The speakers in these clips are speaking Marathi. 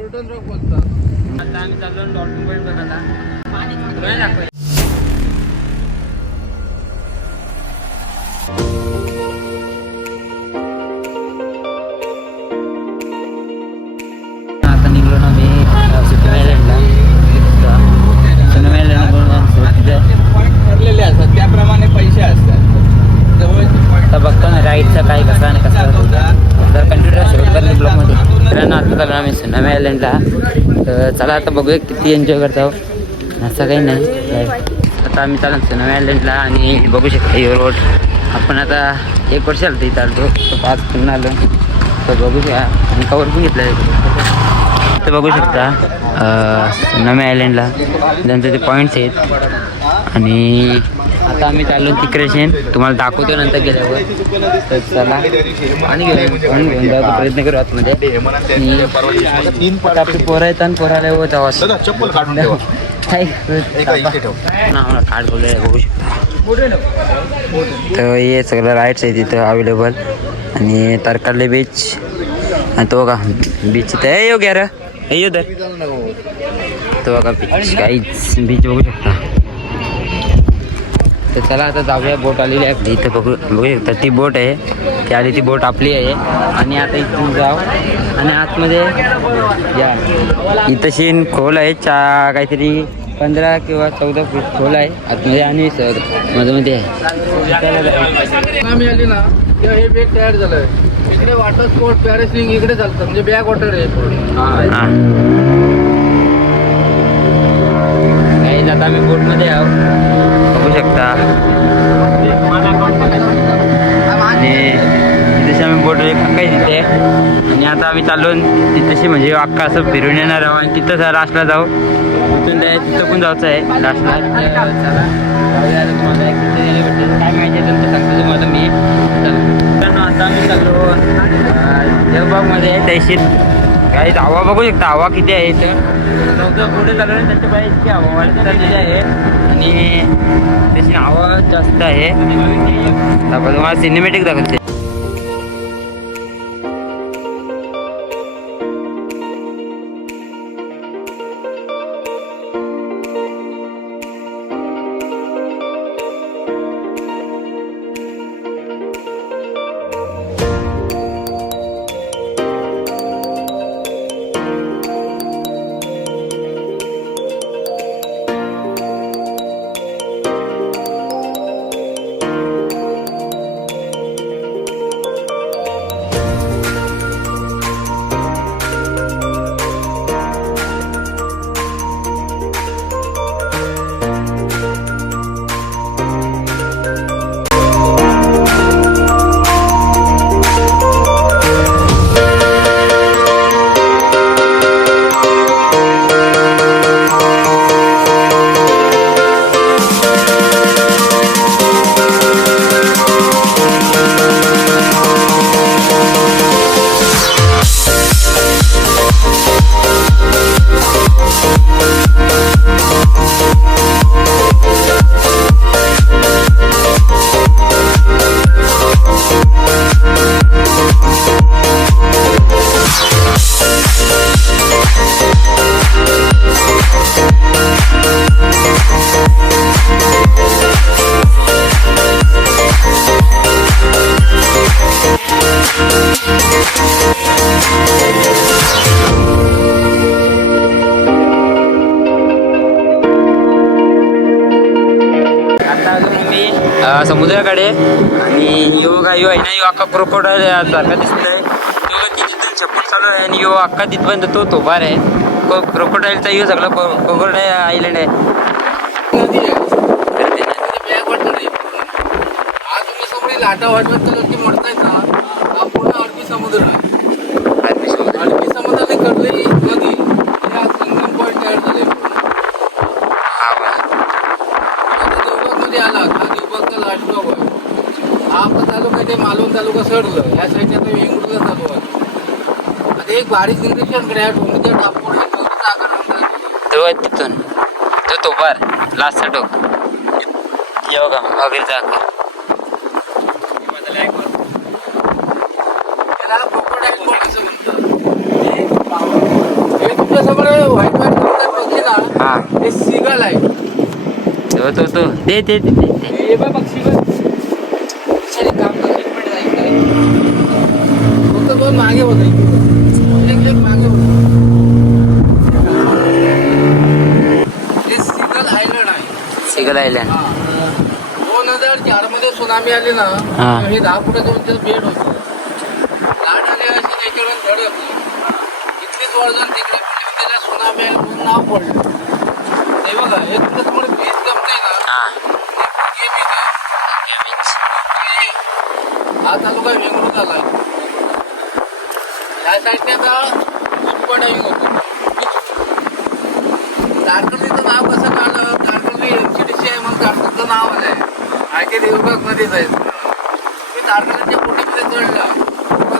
गोल्डन रॉक बोलतात. आता आम्ही चाललो डॉल्फिन पॉईंट बघायला. पाणी दाखव. आता निघलो ना मी सुट्टी आयलंडला. ठरलेले असतात त्याप्रमाणे पैसे असतात. आता बघतो ना राईडचा काय कसा आणि कसा तर कंटिन्यू शेवटपर्यंत ब्लॉगमध्ये. मित्रांनो आता चालू आम्ही सुनामी आयलंडला. तर चला आता बघूया किती एन्जॉय करतो. असं काही नाही. आता आम्ही चालू सुनामी आयलंडला आणि बघू शकता ही रोड. आपण आता 1 वर्ष आलं इथं आलो. तर 5 पुन्हा आलो. तर बघूया आणि कवर पण घेतलं. तर बघू शकता सुनामी आयलंडला त्यांचे ते पॉईंट्स आहेत. आणि आता आम्ही चाललो तिकडे तुम्हाला दाखवतो नंतर गेल्यावर. तर चला आणि घेऊन जायचा प्रयत्न करू आतमध्ये. आणि आता आपली पोरं आहेत आणि पोराला जाऊ चप्पल काढून ठेवा. आम्हाला कार्ड बोलले बघू शकतो. तर हे सगळं राईड्स आहे तिथं अवेलेबल. आणि तारकर्ली बीच आणि तो का बीच इथं येऊ घ्या रे. हे येऊ तर तो बघा बीच काहीच बीच बघू शकता. तर चला आता जाऊया. बोट आलेली आहे आपली इथं बघू शकता. ती बोट आहे ती आली. ती बोट आपली आहे. आणि आता इथून जाऊ आणि आतमध्ये या. इथं शीन खोल आहे. काहीतरी 15 किंवा 14 फूट खोल आहे आतमध्ये. आणि मध्ये आहे. आम्ही आली ना तेव्हा हे बेग तयार झालंय. इकडे वॉटर स्पोर्ट पॅरेसिलिंग इकडे चालतं. म्हणजे बॅक वॉटर आहे पूर्ण. नाही आता आम्ही बोटमध्ये आहोत बघू शकता. आणि तिथे आम्ही बोट काही तिथे. आणि आता आम्ही चाललो तिथेशी म्हणजे अख्खा असं फिरून येणार आहोत. आणि तिथं लास्टला जाऊ. तिथून तिथं पण जायचं आहे लास्टला. तुम्हाला काय माहिती आहे सांगतो तुम्हाला मी. आता आम्ही चाललो देवबागमध्ये तहसील. काही हवा बघू शकता. हवा किती आहे तर 9 पुढे चालू आहे. त्याच्या बाहेर इतकी हवा वाढत चाललेली आहे. आणि त्याची हवा जास्त आहे. आपण तुम्हाला सिनेमॅटिक दाखवते. समुद्राकडे. आणि यो आहे ना यो अख्खा क्रोकोडाईल सारखा दिसतोय. तिथून चप्पल चालू आहे. आणि यो अख्खा तिथपर्यंत तो तोबार आहे. क्रोकोडाईलचा यो सगळा क्रोकोडाईल आयलंड आहे. लाटा वाटत की म्हणतायत ना हा पूर्ण अरबी समुद्र आहे. अरबी समुद्राने कडलेली नदी या संगम पॉईंट तयार झाले. देवबागमध्ये आला हा देवबागचा लास्ट गाव आहे. हा आपला तालुका ते मालवण तालुका सडलं. या साईडने आता वेंगुर्ला चालू आहे. आता एक बारीक निरीक्षण करा. डोंगरच्या टापून तो आहे तिथून तो तोबार लास्टचा टोक. ये बघा वगैरेचा आकार. आपल्या समोर व्हाईट व्हाईट बघली ना, हा ते सिगल आहे. तो ते हे बघ पक्षी बघ. विचारी काम कर, एक मिनिट जाईल. फक्त दोन मागे होते, एक मागे होते. हे सिगल आयलंड आहे. सिगल आयलंड. 2004 मध्ये सुनामी आली ना, हा. हे 10 फुटाचं उंच बेड होतं. लाट आली अशी त्याच्यावर धडकली. इतकीच वर्जन तिकडे पडली, त्याला सुनामी आली म्हणून नाव पडलं. हे बघा, हे तुमचं समोर बीच जमतंय ना, हा हे बीच आहे. हा तालुका वेंगुर्ला झाला. या साईडने आता स्कुबा डायव्हिंग होतं. तारकर्लीचं नाव कसं काढलं? तारकर्ली एमसीडीसी आहे म्हणून तारकर्लीचं नाव आलंय. आयटी देवबाग मध्येच आहे. मी तारकर्लीच्या बोटीमध्ये चढला,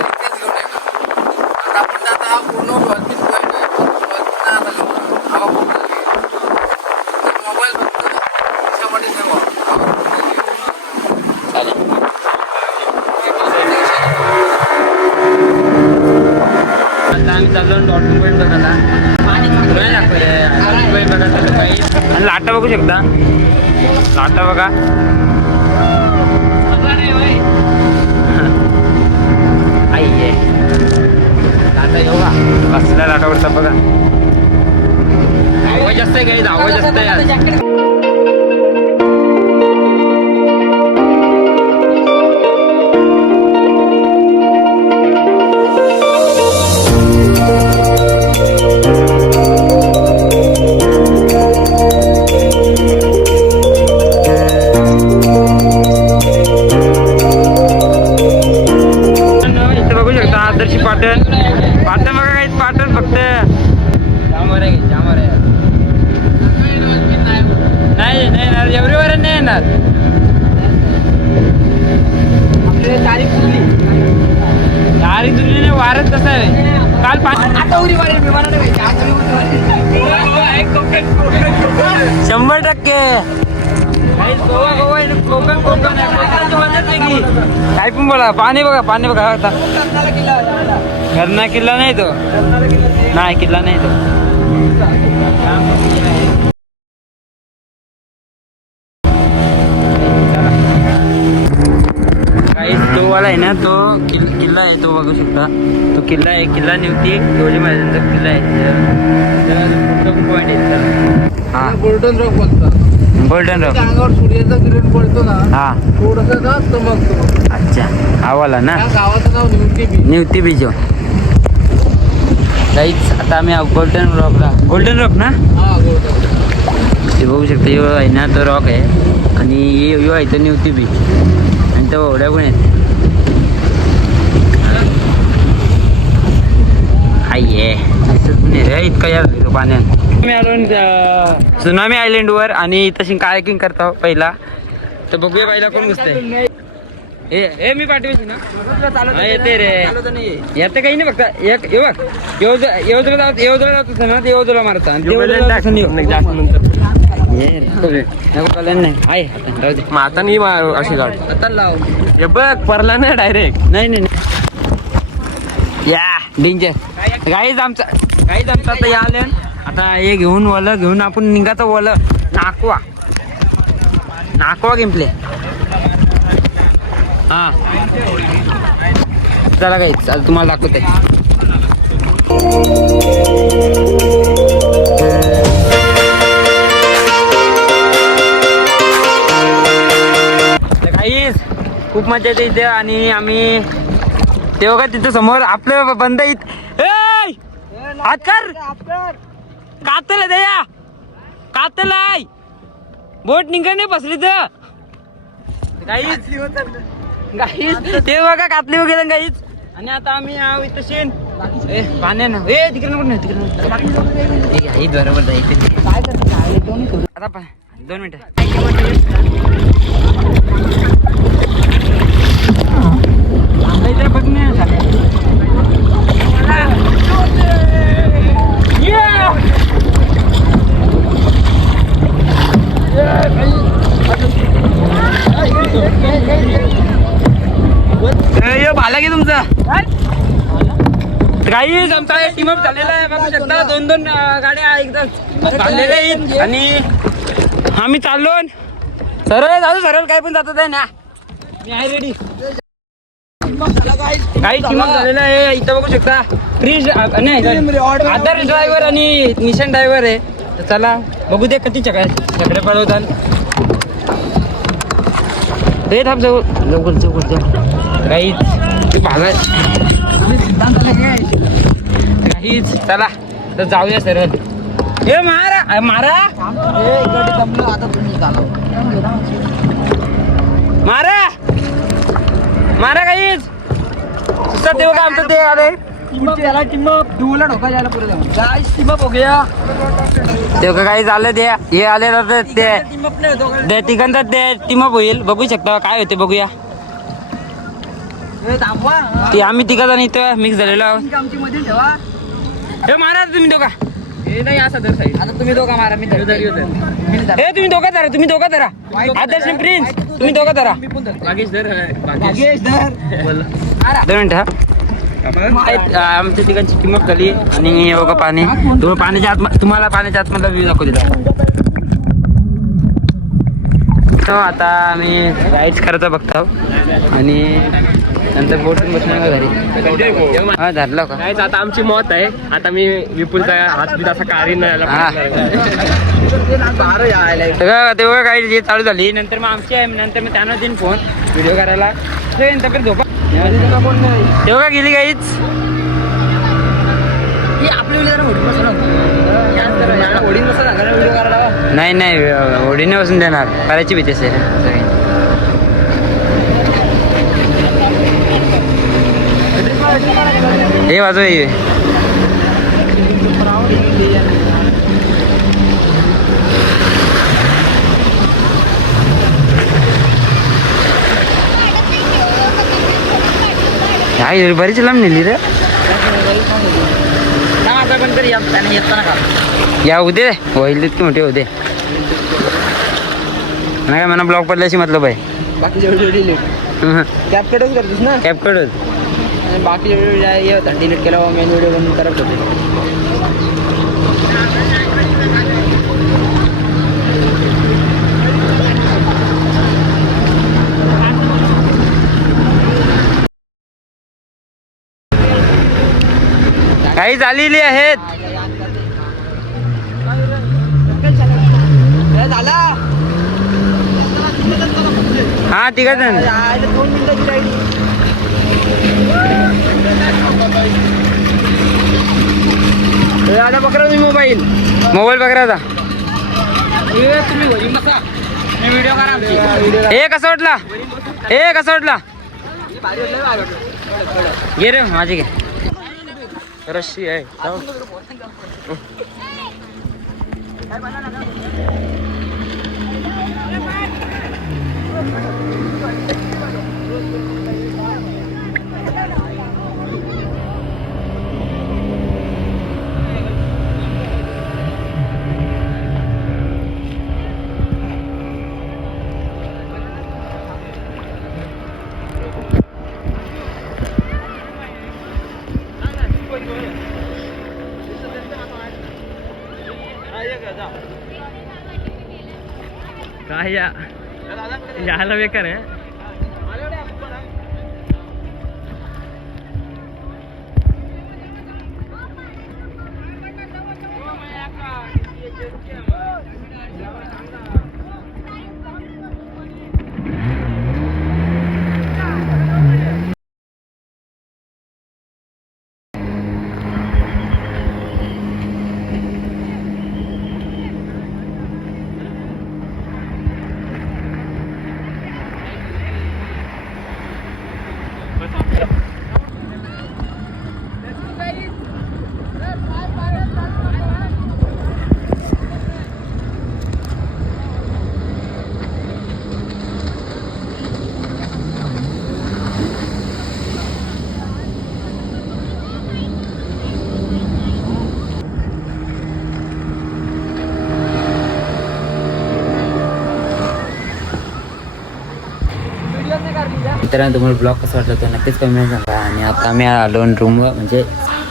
इथेच घेऊन आहे. आता आपण आता हा पूर्ण डॉल्फिन पॉईंट आहे. डॉल्फिनचा आता घेऊन हवा खूप झाली. मोबाईल फक्त त्याच्यामध्ये ठेवा. हवा खूप झाली. चालेल. आता आम्ही चाललो डॉल्फिन पॉईंट बघायला. नाही दाखवले डॉल्फिन पॉईंट बघायला काही. आणि लाटा बघू शकता, लाटा बघा. आई आहे लाटा येऊ का, कसल्या लाटा उडतात बघा. आवाज जास्त आहे काही, आवाज जास्त आहे. पाटण पाटण बघा काही, पाटण फक्त जांभर आहे, जांभर आहे. नाही येणार, एव्हरीवर नाही येणार. तारीख तुझी वारच कसं आहे काल पाणी आता उरी वारेल. 100% कोकण काय पण बोला. पाणी बघा आता. घरना किल्ला नाही तो, नाही किल्ला नाही तो. काही तो वाला आहे ना, तो किल्ला आहे, तो बघू शकता. तो किल्ला आहे, किल्ला निवती शिवाजी महाराजांचा किल्ला आहे. पॉईंट आहे. हा गोल्डन रॉक बोलतात. Golden rock. अंगावर सूर्याचा किरण पडतो ना, हा थोडंसं ना चमकतो. अच्छा, हा वाला ना. त्या गावाचं नाव निवती बीच. काहीच आता आम्ही गोल्डन रॉकला, गोल्डन रॉक ना, हा गोल्डन. ते बघू शकता. यो आहे ना तो रॉक आहे, आणि यो आहे तो निवती बीच, आणि तो ओढ्या पण आहेत. आहे रे इतका यार पाण्यात. मी आलो सुनामी आयलंडवर, आणि तशी कायाकिंग करतो पहिला. तर बघूया पहिला कोण घुसतंय. ए मी पाठवायची ना, येते रे. येते काही नाही, फक्त एक ये बघ. येवजला जातो ना, ते येवजला मारता आता नाही अशी गाड आता लाव. हे बघ परला ना डायरेक्ट. नाही या डेंजर गाईज आमचा आता या आले. आता हे घेऊन आपण निघाचं वलं नाकवा गेमप्ले. हा चला काही चाल, तुम्हाला दाखवते. काहीच खूप मजा येते इथे. आणि आम्ही ते बघा तिथं समोर आपलं बंद हात कर कातल दया कातल आहे. बोट निघा नाही बसली तर गाईच ते बघा कातली वगैरे गाईच. आणि आता आम्ही इथं शेण पाण्या ना तिकडे नको नाही, तिकडे बरोबर जायचं. आता 2 मिनिटं भाला की तुमचा काही आमचा टीम अप झालेला आहे बघू शकता. 2-2 गाड्या एकदम झालेल्या आहेत आणि आम्ही चाललो सरळ जाऊ सरळ काय पण जातात आहे ना. मी आहे रेडी. काही टीम अप झालेला आहे इथं बघू शकता. क्रिश नाही आदर्श ड्रायव्हर आणि निशान ड्रायव्हर आहे. तर चला बघू दे किती सगळे पळवतात. ते थांब जाऊ लवकर लवकर जाऊ काहीच भागा काहीच. चला तर जाऊया सरळ. हे मारा मारा मारा मारा काहीच सुचत ते बघा आमचं ते आले ते काही झालं ते हे आले तर ते तिघांचा ते टीमअप होईल. बघू शकता काय होते बघूया. ते आम्ही तिघा जण इथं मिक्स झालेलो आहोत. हे मारा तुम्ही दोघा. आता तुम्ही दोघा मारा. मी हे तुम्ही दोघा धरा. तुम्ही दोघा धरा. आदर्श प्रिन्स तुम्ही दोघा धरा. 2 मिनिटं आमच्या तिघांची किंमत झाली आणि बघा पाणी. पाण्याच्या आत तुम्हाला पाण्याच्या आतमधला व्ह्यू दाखवतो. आता आम्ही राईड्स करायचं बघतो आणि नंतर बोटून बसणार का घरी. हा धरलं का नाहीच. आता आमची मत आहे. आता मी विपुलचा हात बीत असा काढीन तेव्हा गाडी जे चालू झाली नंतर मग आमची आहे. नंतर मी त्यांना देईन फोन व्हिडिओ करायला. नंतर झोपा तेव्हा गेली काहीच. नाही नाही ओढीने बसून देणार. करायची भीती असेल. हे वाजव बरीच लांब नेली रे. या उदे होईल इतकी मोठी होते नाही काय म्हणा. ब्लॉक पडल्याशी मतलब आहे. बाकी व्हिडिओ कॅपकटच करतेस ना. कॅपकडच बाकी व्हिडिओ हे होता डिलीट केला. मेन व्हिडिओ बनवून करत होते. काही झालेली आहेत. हा तिघ जण आता पकडा तुम्ही मोबाईल पकडा आता. तुम्ही घरी बसा. मी व्हिडिओ करा. हे कसं वाटला. हे कसं वाटला. घे रे माझी घे. रशी आहे. काय यायला बेकार आहे. मित्रांनो तुम्हाला ब्लॉग कसा वाटला तर नक्कीच कमेंट सांगा. आणि आता आम्ही आलो रूमवर म्हणजे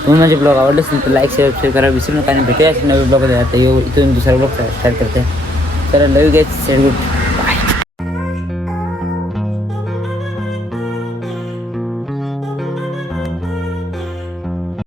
तुम्ही माझे ब्लॉग आवडले असेल तर लाईक शेअर करा विसरू नका आणि भेटूया असे नवीन ब्लॉग आता इथून दुसरा ब्लॉग स्टार्ट करते तर लव गेट गुड